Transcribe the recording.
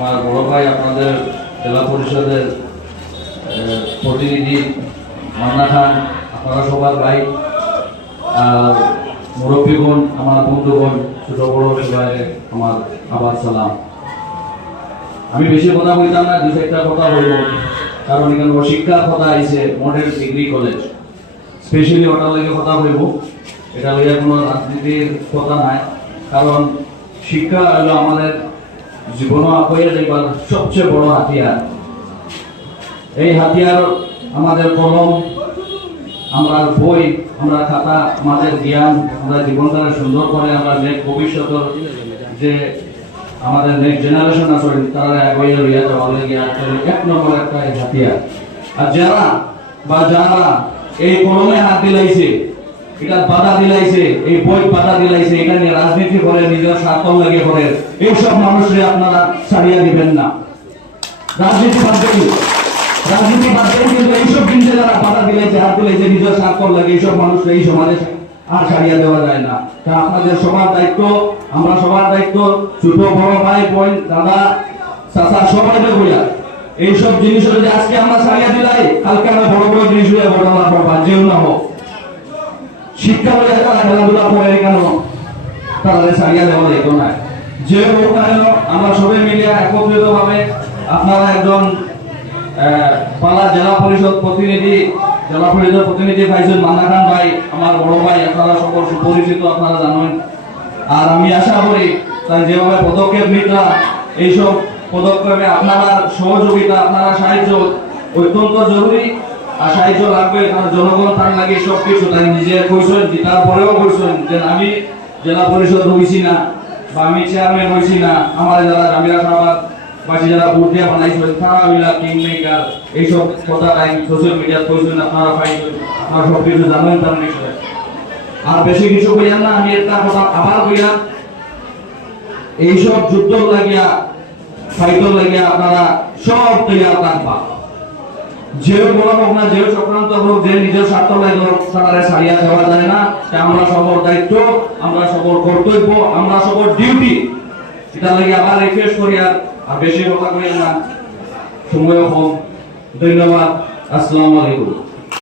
আমার বড় ভাই আপনাদের জেলা পরিষদের প্রতিনিধি মান্না খান, আপনারা সবার ভাই, আর মুরব্বীগণ, আমার বন্ধুগণ, ছোট বড় সবাই আমার আবার সালাম। আমি বেশি কথা বলতাম না, দু চারটা কথা বলবো, কারণ এখানে শিক্ষার কথা আইছে মডেল ডিগ্রি কলেজ, স্পেশালি ওটার লাগে কথা বলবো। এটা লইয়া কোনো রাজনীতির কথা নাই, কারণ শিক্ষা হলো আমাদের জীবন আগুয়ে যাইবার সবচেয়ে বড় হাতিয়ার। এই হাতিয়ার আমাদের কলম, আমরা বই, আমরা খাতা, আমাদের জ্ঞান, আমরা জীবনধারা সুন্দর করে আমরা ভবিষ্যতের যে আমাদের নেক্সট জেনারেশন আছে তারা আগুয়ে লইয়া যাওয়ার লাগে এক নম্বর একটা হাতিয়ার। আর যারা এই কলমে হাত দিলাইছে, এটা বাধা দিলাইছে, এই বই বাধা দিলাইছে, এটা নিয়ে রাজনীতি করে, নিজের স্বার্থ লাগে করে, এইসব মানুষকে আপনারা ছাড়িয়ে দিবেন না। রাজনীতি বাদ দেন, কিন্তু এইসব জিনিসে যারা বাধা দিলাইছে, হাত দিলাইছে, নিজের স্বার্থ লাগে, এইসব মানুষকে এই সমাজে আর ছাড়িয়ে দেওয়া যায় না। তা আপনাদের সবার দায়িত্ব, আমরা সবার দায়িত্ব, ছোট বড় ভাই বোন দাদা চাচা সবাই বইয়া এইসব জিনিস যদি আজকে আমরা ছাড়িয়ে দিলাই, কালকে আমরা বড় বড় জিনিস হয়ে বড় বড় যেও না হোক। শিক্ষা বলে তারা খেলাধুলা করে কেন তারা ছাড়িয়ে দেওয়া যেত না। যে হোক না কেন আমরা সবাই মিলে একত্রিত ভাবে, আপনারা একজন পালা জেলা পরিষদ প্রতিনিধি পাইছেন মান্না খান ভাই, আমার বড় ভাই, আপনারা সকল সুপরিচিত, আপনারা জানেন। আর আমি আশা করি তাই যেভাবে পদক্ষেপ নিতা, এইসব পদক্ষেপে আপনারা সহযোগিতা, আপনারা সাহায্য অত্যন্ত জরুরি। আর সাহায্য লাগবে, কারণ জনগণ তার লাগে সবকিছু। তাই নিজে কইছেন, জিতার পরেও কইছেন যে আমি জেলা পরিষদ হইছি না বা আমি চেয়ারম্যান হইছি না, আমার যারা জামিরা সাহাবাদ বাসী যারা ভোট দিয়ে বানাইছেন তারা হইলা কিং মেকার, এইসব কথা তাই সোশ্যাল মিডিয়া কইছেন, আপনারা পাইছেন, আপনারা সবকিছু জানেন তার বিষয়ে। আর বেশি কিছু কইয়ান না, আমি একটা কথা আবার কইলাম, এইসব যুদ্ধ লাগিয়া ফাইট লাগিয়া আপনারা সব তৈরি থাকবা। যেও বড় হোক না, যেও চক্রান্ত হোক, যে নিজের স্বার্থ লাগে তারা ছাড়িয়া দেওয়া যায় না। আমরা সবর দায়িত্ব, আমরা সবর কর্তব্য, আমরা সবর ডিউটি, এটা লাগে আবার রিকোয়েস্ট করি। আর বেশি কথা করি না, সময় কম। ধন্যবাদ, আসসালামু আলাইকুম।